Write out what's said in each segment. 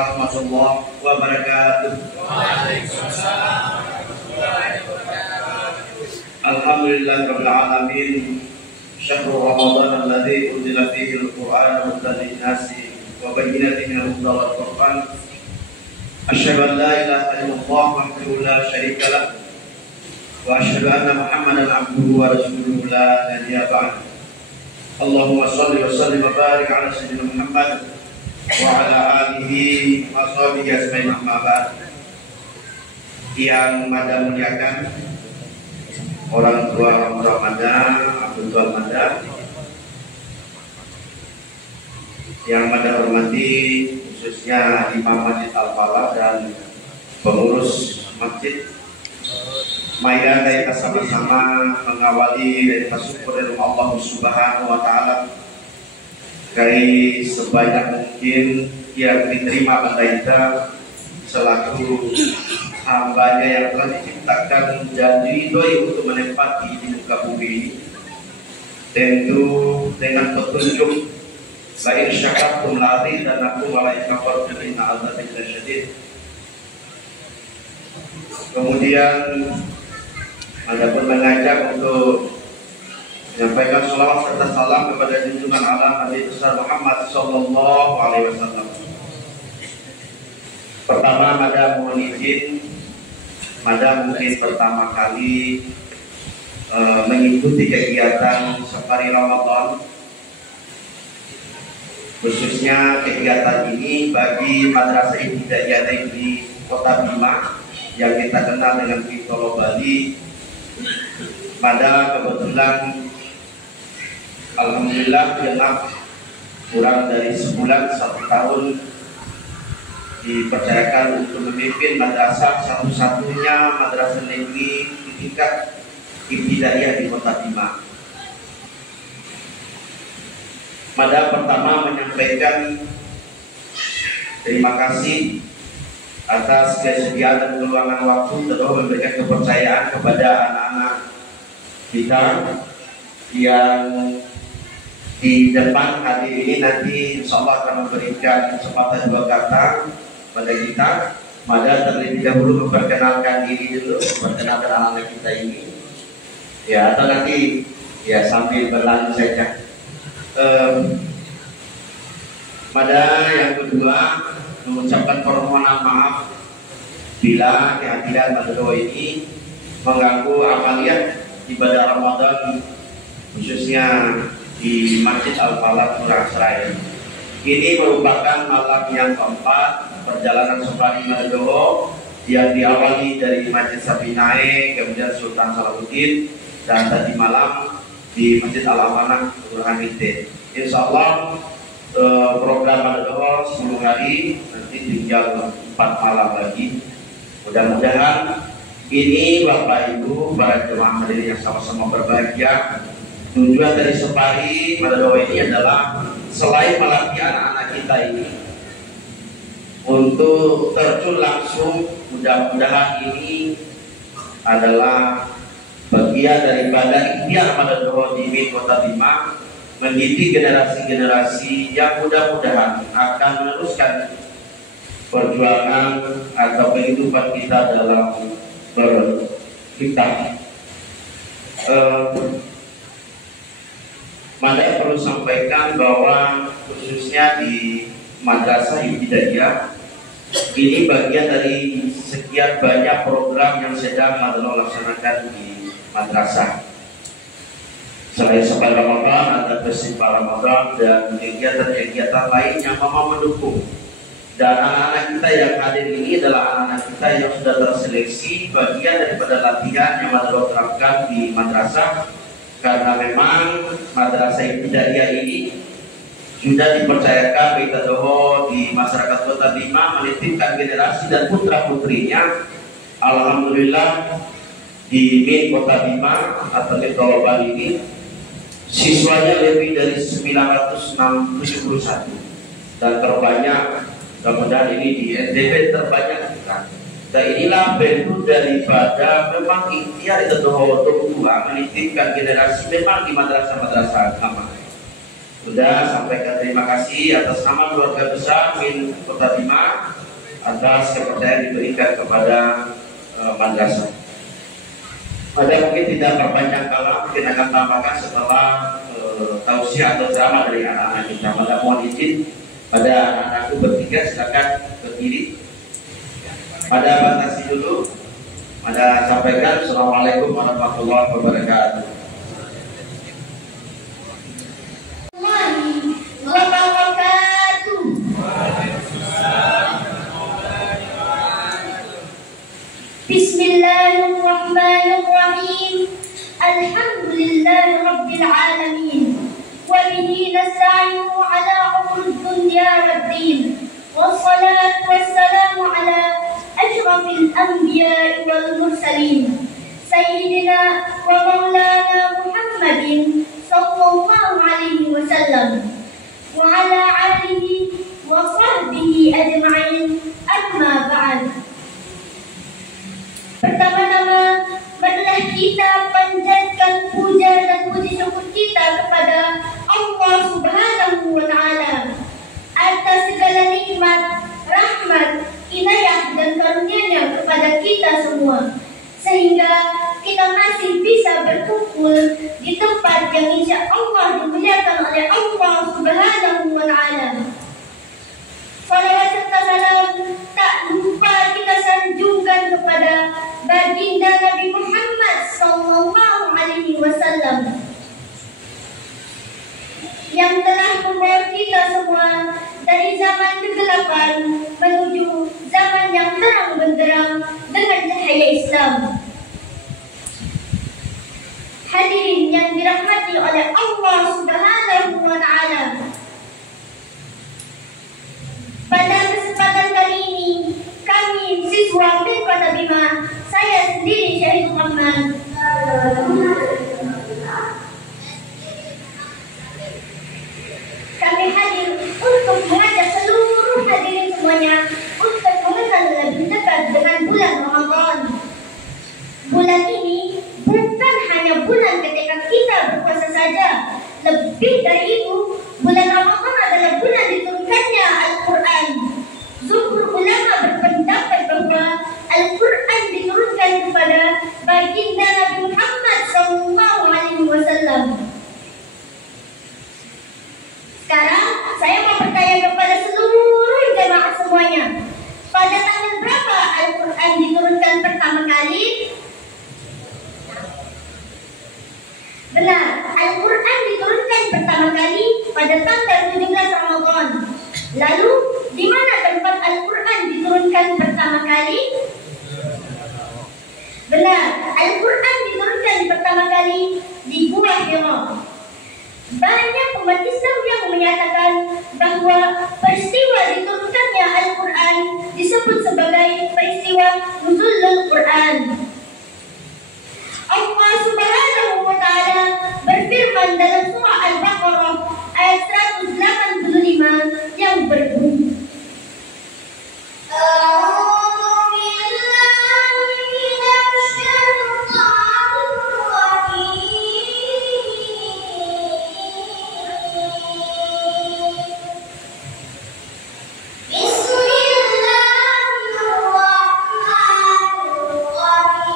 warahmatullahi wabarakatuh. Alhamdulillahirabbil alamin. Syahrul Ramadan alladzi unzila fihi al-Qur'an hudan lin-nasi wa bayyinatin minal huda wal furqan. Asyhadu an la ilaha illallah wahdahu la syarika lah wa asyhadu anna Muhammadan abduhu wa rasuluhu la nabiyya ba'd. Allahumma shalli wa sallim wa barik ala sayyidina Muhammad wa ala alihi wa sahbihi ajmain, amma ba'd. Yang Mada muliakan, orang tua Mada, Abdul Mada, yang Mada hormati, khususnya Imam Masjid Al-Falah dan pengurus masjid. Marilah kita sama-sama mengawali dari syukur dari Allah Subhanahu wa taala dari sebanyak mungkin yang diterima pada kita selaku hambanya yang telah diciptakan dan diridhoi untuk menempati di muka bumi ini, tentu dengan petunjuk la in syakartum la azidannakum wa la in kafartum inna adzabi lasyadid. Kemudian ada pun mengajak untuk menyampaikan salawat serta salam kepada junjungan alam Nabi besar Muhammad sallallahu alaihi wasallam. Pertama, Mada mohon izin, Mada mungkin pertama kali mengikuti kegiatan Safari Ramadan, khususnya kegiatan ini bagi Madrasah Ibtidaiyah di Kota Bima yang kita kenal dengan Pitolo Bali. Pada kebetulan alhamdulillah genap kurang dari sebulan, 1 tahun dipercayakan untuk memimpin madrasah, satu-satunya madrasah negeri di tingkat ibtidaiyah di Kota Bima. Pada pertama menyampaikan terima kasih atas kesediaan dan keluangan waktu telah memberikan kepercayaan kepada anak-anak kita yang di depan hari ini. Nanti insya Allah akan memberikan kesempatan 2 kata pada kita. Mada terlebih dahulu memperkenalkan diri dulu, memperkenalkan anak-anak kita ini, ya, atau nanti ya sambil berlalu saja. Pada yang kedua mengucapkan permohonan maaf bila kehadiran Mada ini mengganggu amaliyah ibadah Ramadan, khususnya di Masjid Al-Falah Surabaya. Ini merupakan malam yang keempat perjalanan Safari Mada yang diawali dari Masjid Sabinae, kemudian Sultan Salahuddin, dan tadi malam di Masjid Al-Amanah Kelurahan Mitte. Insya Allah program Mada 10 hari, nanti tinggal 4 malam lagi. Mudah-mudahan ini Bapak Ibu para jemaah hadirin yang sama-sama berbahagia. Tujuan dari Safari Mada ini adalah selain melatih anak-anak kita ini untuk terjun langsung, mudah-mudahan ini adalah bagian daripada ikhtiar Mada di Kota Bima, mendidik generasi-generasi yang mudah-mudahan akan meneruskan perjuangan atau kehidupan kita dalam berkitab. Mada perlu sampaikan bahwa khususnya di Madrasah Ibtidaiyah ini bagian dari sekian banyak program yang sedang Mada laksanakan di madrasah. Selain Safari Ramadan, ada festival Ramadan dan kegiatan-kegiatan lain yang memang mendukung. Dan anak-anak kita yang hadir ini adalah anak-anak kita yang sudah terseleksi bagian daripada latihan yang Mada terapkan di madrasah. Karena memang Madrasah Ibtidaiyah ini sudah dipercayakan Bitadoho di masyarakat Kota Bima menitipkan generasi dan putra-putrinya. Alhamdulillah di MIN Kota Bima atau di Bali ini siswanya lebih dari 971 dan terbanyak, kemudian ini di NTB terbanyak kita. Dan inilah bentuk daripada memang ikhtiar itu untuk menitipkan generasi memang di madrasah-madrasah agama. Sudah sampaikan terima kasih atas nama keluarga besar Min Kota Bima atas kepercayaan diberikan kepada madrasah. Pada mungkin tidak berpanjang kala, mungkin akan tambahkan setelah tausiah atau ceramah dari anak-anak kita. Maka mohon izin pada anak-anakku bertiga, silakan berdiri. Pada batasi dulu, pada sampaikan Assalamualaikum warahmatullahi wabarakatuh. Bismillahirrahmanirrahim. Alhamdulillahi rabbil alamin. Wa bihi nasta'inu ala umuri dunya waddin. Wassalatu wassalamu ala asyrafil anbiya'i wal mursalin. Sayyidina wa maulana Muhammadin sallallahu alaihi wasallam wa ala alihi wa sahbihi ajma'in. Amma ba'd. Pertama-tama, marilah kita panjatkan puja dan puji syukur kita kepada Allah Subhanahu wa Ta'ala atas segala nikmat, rahmat, inayah dan karunia-Nya kepada kita semua, sehingga kita masih bisa berkumpul di tempat yang insya Allah dimuliakan oleh Allah Subhanahu wa Ta'ala. Salawat serta salam tak lupa kita sanjungkan kepada baginda Nabi Muhammad sallallahu alaihi wasallam yang telah membawa kita semua dari zaman kegelapan menuju zaman yang terang benderang dengan cahaya Islam. Hadirin yang dirahmati oleh Allah Subhanahu wa Ta'ala, pada kesempatan kali ini kami siswa Min Kota Bima, saya sendiri Syahidul Rahman, kami hadir untuk mengajak seluruh hadirin semuanya untuk mengenal lebih dekat dengan bulan Ramadan. Bulan ini bukan hanya bulan ketika kita berpuasa saja. Lebih dari itu, bulan Ramadan adalah bulan diturunkannya Al-Quran. Jumhur ulama berpendapat bahwa Al-Quran diturunkan kepada baginda Nabi Muhammad SAW. Sekarang saya mau bertanya kepada seluruh jemaah semuanya, pada tanggal berapa Al-Quran diturunkan pertama kali? Benar, Al-Quran diturunkan pertama kali pada tanggal 17 Ramadan. Lalu, di mana tempat Al-Quran diturunkan pertama kali? Benar, Al-Quran diturunkan pertama kali di Gua Hira. Banyak umat Islam yang menyatakan bahwa peristiwa diturunkannya Al-Quran disebut sebagai peristiwa Nuzulul Quran. Allah Subhanahu wa Ta'ala berfirman dalam surah Al-Baqarah ayat 185 yang berbunyi, Bismillahirrahmanirrahim.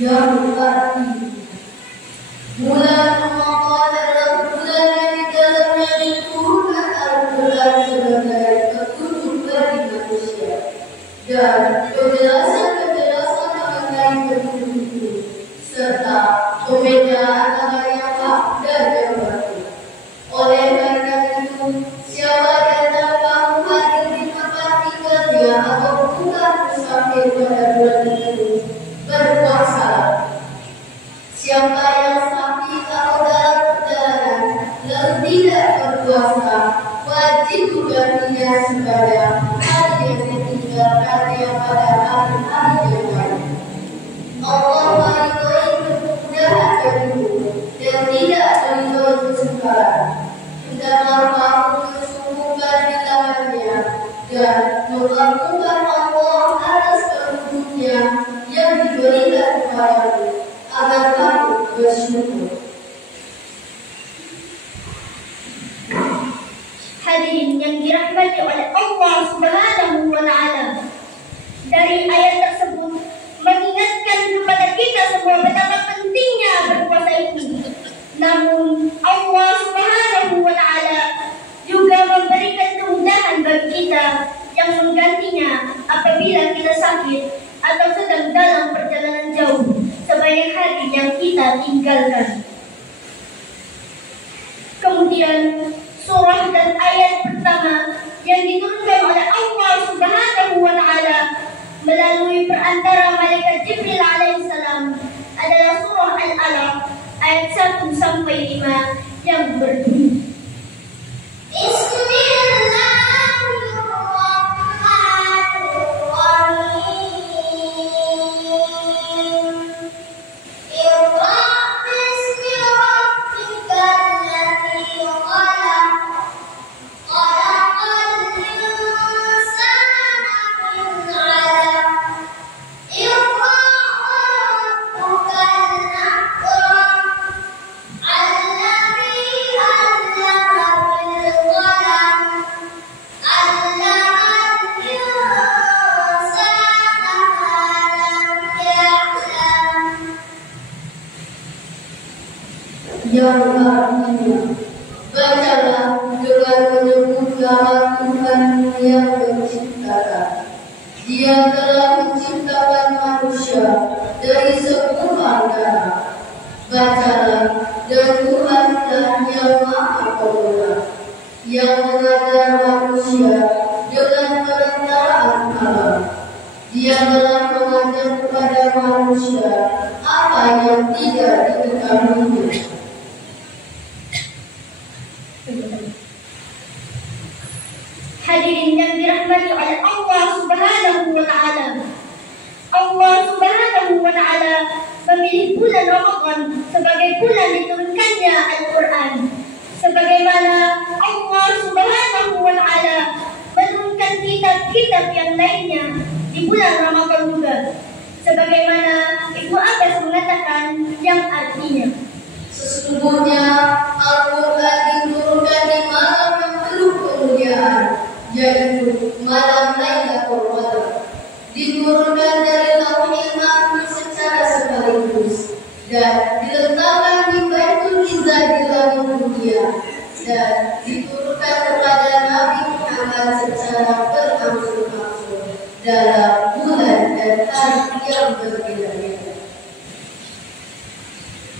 yang berarti bulan Ramadan adalah bulan yang di dalamnya diturunkan Al-Quran sebagai petunjuk bagi manusia dan penjelasan mengenai petunjuk itu serta pembeda antara yang hak dan yang batil. Oleh karena itu, siapa di antara kamu hadir di tempat tinggalnya atau bukan musafir pada bulan itu, berpuasalah. Siapa yang sakit atau dalam perjalanan lalu tidak berpuasa, wajib menggantinya sebanyak hari yang ditinggalkannya pada hari-hari yang lain. Allah meridhoi kemudahan bagimu dan tidak meridhoi kesukaran. Hendaklah kamu bersungguhkan di tangannya dan mengagungkan Allah atas petunjuknya yang diberikan kepadamu agar kamu bersyukur. Hadirin yang dirahmati oleh Allah Subhanahu wa Ta'ala, dari ayat tersebut mengingatkan kepada kita semua betapa pentingnya berpuasa ini. Namun Allah Subhanahu wa Ta'ala juga memberikan kemudahan bagi kita yang menggantinya apabila kita sakit atau sedang dalam perjalanan jauh sebanyak hari yang kita tinggalkan. Kemudian surah dan ayat pertama yang diturunkan oleh Allah Subhanahu wa Ta'ala melalui perantara malaikat Jibril alaihissalam adalah surah Al-Alaq ayat 1 sampai 5 yang berbunyi yang artinya bacalah dengan menyebut nama Tuhan yang menciptakan. Dia telah menciptakan manusia dari sebuah darah. Bacalah, dan Tuhanlah yang Maha Pemurah, yang mengajar manusia dengan perentaraan alam. Dia telah mengajar kepada manusia apa yang tidak diketahuinya. Hadirin yang dirahmati oleh Allah Subhanahu wa Ta'ala, Allah Subhanahu wa Ta'ala memilih bulan Ramadan sebagai bulan diturunkannya Al-Quran, sebagaimana Allah Subhanahu wa Ta'ala menurunkan kitab-kitab yang lainnya di bulan Ramadan juga, sebagaimana Ibnu Abbas mengatakan yang artinya sesungguhnya Al-Quran diturunkan di malam yang penuh kemuliaan, yaitu malam Lailatul Qadar. Diturunkan dari Lauhul Mahfuz secara sekaligus dan diletakkan di Baitul Izzah di langit dunia, dan diturunkan kepada Nabi Muhammad secara berangsur-angsur dalam bulan dan hari yang berbeda-beda.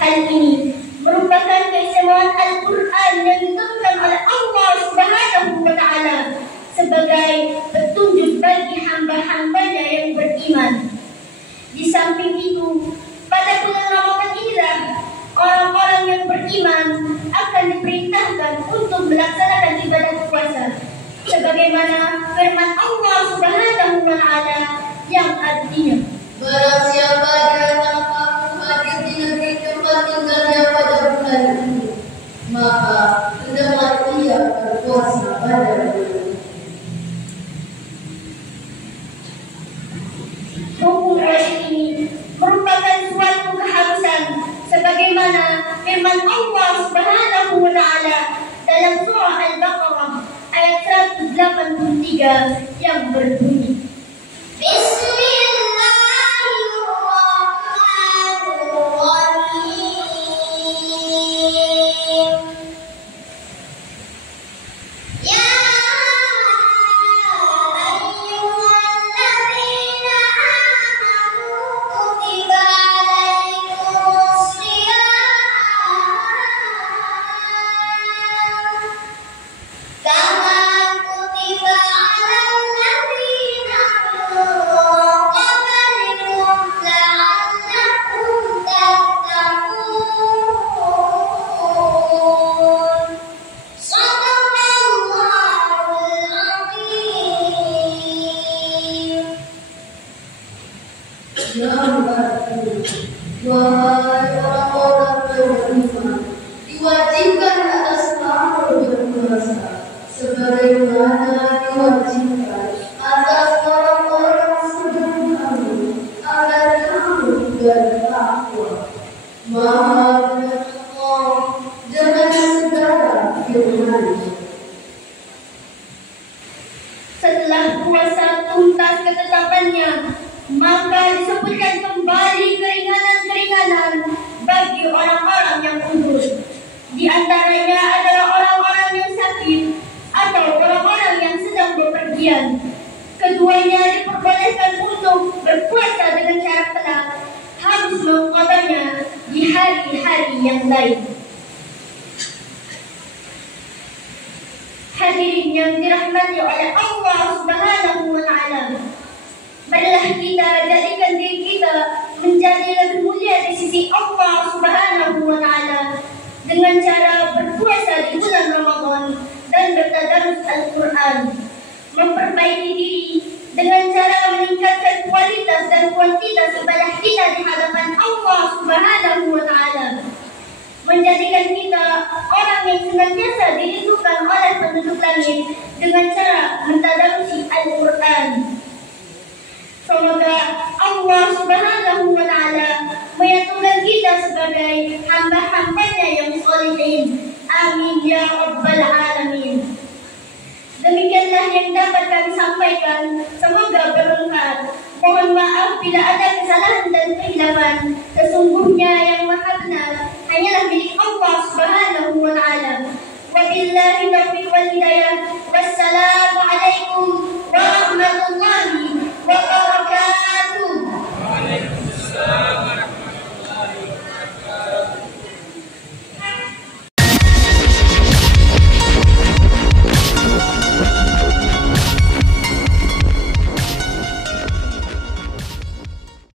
Hal ini merupakan keistimewaan Al-Quran yang diturunkan oleh Allah Subhanahu wa Ta'ala sebagai petunjuk bagi hamba-hambanya yang beriman. Di samping itu, pada bulan Ramadan inilah orang-orang yang beriman akan diperintahkan untuk melaksanakan ibadah puasa, sebagaimana firman Allah Subhanahu wa Ta'ala yang artinya Barang siapa di antara kamu hadir di negeri tempat tinggalnya pada bulan ini, maka hendaklah ia berpuasa pada bulan ini. Hukum wajib ini merupakan suatu keharusan, sebagaimana firman Allah Subhanahu wa Ta'ala dalam surah Al-Baqarah ayat 183 yang berbunyi Bismillahirrahmanirrahim. yang berarti, wahai orang-orang yang beriman, diwajibkan atas kamu berpuasa, sebagaimana diwajibkan atas orang-orang sebelum kamu, agar kamu bertakwa. Maha bertakwa dengan segala firman-Nya. Setelah puasa tuntas ketetapannya, maka disebutkan kembali keringanan-keringanan bagi orang-orang yang uzur. Di antaranya adalah orang-orang yang sakit atau orang-orang yang sedang bepergian. Keduanya diperbolehkan untuk berpuasa dengan cara tenang, harus mengqadanya di hari-hari yang lain. Hadirin yang dirahmati oleh Allah Subhanahu wa Ta'ala, marilah kita jadikan diri kita menjadi lebih mulia di sisi Allah Subhanahu wa Ta'ala dengan cara berpuasa di bulan Ramadan dan bertadarus Al-Quran, memperbaiki diri dengan cara meningkatkan kualitas dan kuantitas ibadah kita di hadapan Allah Subhanahu wa Ta'ala, menjadikan kita orang yang senantiasa dirindukan oleh penduduk langit dengan cara mentadarusi Al-Quran. Semoga Allah Subhanahu wa Ta'ala menyatukan kita sebagai hamba-hambanya yang sholihin. Amin ya Rabbal Alamin. Demikianlah yang dapat kami sampaikan. Semoga bermanfaat. Mohon maaf bila ada kesalahan dan kehilapan. Sesungguhnya yang maha benar hanyalah milik Allah Subhanahu wa Ta'ala. Wabillahi taufiq wal hidayah. Wassalamualaikum warahmatullahi wabarakatuh.